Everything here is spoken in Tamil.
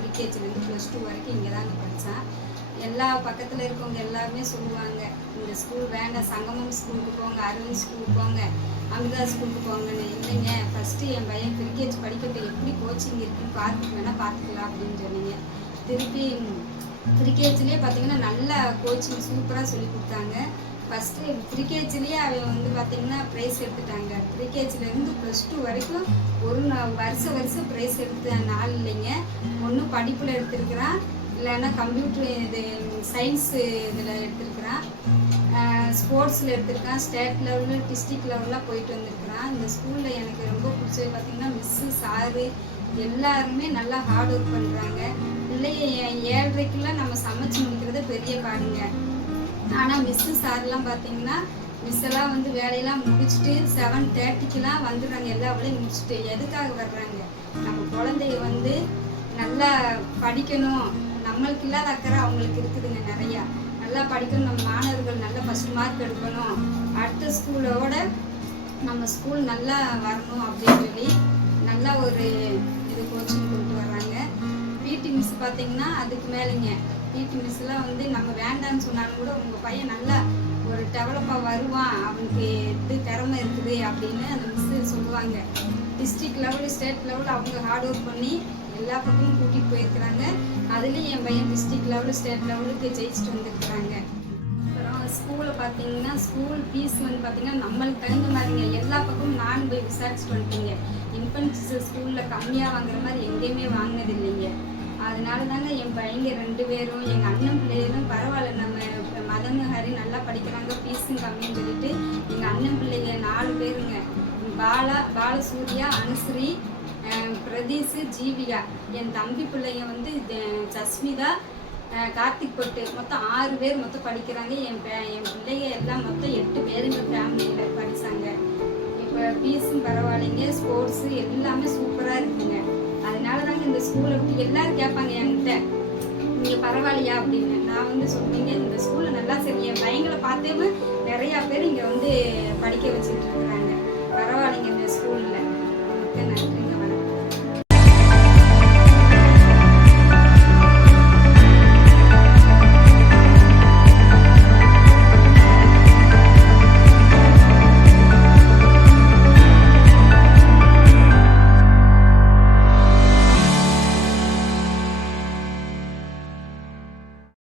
ப்ரீகேஜிலேருந்து +2 வரைக்கும் இங்கே தாங்க படித்தேன். எல்லா பக்கத்தில் இருக்கவங்க எல்லாருமே சொல்லுவாங்க, இந்த ஸ்கூல் வேண்டாம், சங்கமம் ஸ்கூலுக்கு போங்க, அரவிந்த் ஸ்கூலுக்கு போங்க, அமிர்தா ஸ்கூலுக்கு போங்கன்னு. இல்லைங்க, ஃபஸ்ட்டு என் பையன் ப்ரீகேஜி படிக்கட்டும், எப்படி கோச்சிங் இருக்குன்னு பார்த்துக்கலாம் அப்படின்னு சொன்னீங்க. திருப்பி ப்ரீகேஜிலே பார்த்தீங்கன்னா நல்லா கோச்சிங் சூப்பராக சொல்லி கொடுத்தாங்க. ஃபஸ்ட்டு ப்ரீகேஜிலேயே அவன் வந்து பார்த்திங்கன்னா ப்ரைஸ் எடுத்துட்டாங்க. ப்ரீகேஜிலேருந்து +2 வரைக்கும் ஒரு வருஷம் ப்ரைஸ் எடுத்த நாள் இல்லைங்க. ஒன்றும் படிப்பில் எடுத்துருக்கிறான், இல்லைன்னா கம்ப்யூட்டர் இது சயின்ஸு இதில் எடுத்துருக்கிறான், ஸ்போர்ட்ஸில் எடுத்துருக்கான், ஸ்டேட் லெவலில் டிஸ்ட்ரிக்ட் லெவலில் போயிட்டு வந்திருக்கிறான். இந்த ஸ்கூலில் எனக்கு ரொம்ப பிடிச்சது பார்த்திங்கன்னா மிஸ்ஸு சாரு எல்லாருமே நல்லா ஹார்ட் ஒர்க் பண்ணுறாங்க. பிள்ளைய 7:30க்கெல்லாம் நம்ம சமைச்சு முடிக்கிறது பெரிய பாருங்க. ஆனால் மிஸ்ஸு சார்லாம் பார்த்தீங்கன்னா மிஸ்ஸெல்லாம் வந்து வேலையெல்லாம் முடிச்சுட்டு 7:30க்கெலாம் வந்துடுறாங்க. எல்லா வேலையும் முடிச்சுட்டு எதுக்காக வர்றாங்க? நம்ம குழந்தைய வந்து நல்லா படிக்கணும், நம்மளுக்கு இல்லாத அக்கறை அவங்களுக்கு இருக்குதுங்க நிறையா. நல்லா படிக்கணும், நம்ம மாணவர்கள் நல்லா ஃபஸ்ட் மார்க் எடுக்கணும், அடுத்த ஸ்கூலோட நம்ம ஸ்கூல் நல்லா வரணும் அப்படின்னு சொல்லி நல்லா ஒரு இது கோச்சிங் கொண்டு வர்றாங்க. பிடி மிஸ் பார்த்தீங்கன்னா அதுக்கு மேலேங்க. பிடி மிஸ்லாம் வந்து நம்ம வேண்டான்னு சொன்னாலும் கூட உங்கள் பையன் நல்லா ஒரு டெவலப்பாக வருவான், அவனுக்கு இது திறமை இருக்குது அப்படின்னு அந்த மிஸ்ஸு சொல்லுவாங்க. டிஸ்ட்ரிக்ட் லெவலு ஸ்டேட் லெவலில் அவங்க ஹார்ட் ஒர்க் பண்ணி எல்லா பக்கமும் கூட்டிகிட்டு போயிருக்கிறாங்க. அதுலேயும் என் பையன் டிஸ்ட்ரிக்ட் லெவலு ஸ்டேட் லெவலுக்கு ஜெயிச்சுட்டு வந்துருக்குறாங்க. அப்புறம் ஸ்கூலை பார்த்தீங்கன்னா ஸ்கூல் ஃபீஸ் வந்து பார்த்தீங்கன்னா நம்மளுக்கு தகுந்த மாதிரிங்க. எல்லா பக்கமும் நானும் போய் விசாரிச்சுட்டு வந்துட்டீங்க. இன்ஃபென்ட்ஸ் ஸ்கூலில் கம்மியாக வாங்குற மாதிரி எங்கேயுமே வாங்கினது இல்லைங்க. அதனால தாங்க என் பையங்க 2 பேரும் எங்கள் அண்ணன் பிள்ளைகளும் பரவாயில்ல, நம்ம மதன் ஹரி நல்லா படிக்கிறாங்க, ஃபீஸும் கம்மின்னு சொல்லிட்டு எங்கள் அண்ணன் பிள்ளைங்க 4 பேருங்க, பாலசூர்யா, அனுஸ்ரீ, பிரதீஷு, ஜீவிகா, என் தம்பி பிள்ளைங்க வந்து ஜஸ்மிதா, கார்த்திக் பொட்டு, மொத்தம் 6 பேர் மொத்தம் படிக்கிறாங்க. என் பிள்ளைங்க எல்லாம் மொத்தம் 8 பேருங்க ஃபேமிலியில் படித்தாங்க. இப்போ ஃபீஸும் பரவாயில்லைங்க, ஸ்போர்ட்ஸு எல்லாமே சூப்பராக இருக்குங்க. அதனால தாங்க இந்த ஸ்கூலை விட்டு எல்லோரும் கேட்பாங்க என்கிட்ட, நீங்கள் பரவாயில்லையா அப்படின்னு. நான் வந்து சொன்னீங்க இந்த ஸ்கூலில் நல்லா சரி, என் பையங்களை பார்த்தேன்னு நிறையா பேர் இங்கே வந்து படிக்க வச்சுட்டு இருக்கிறாங்க. பரவாயில்லைங்க இந்த ஸ்கூலில். மிக்க நன்றிங்க.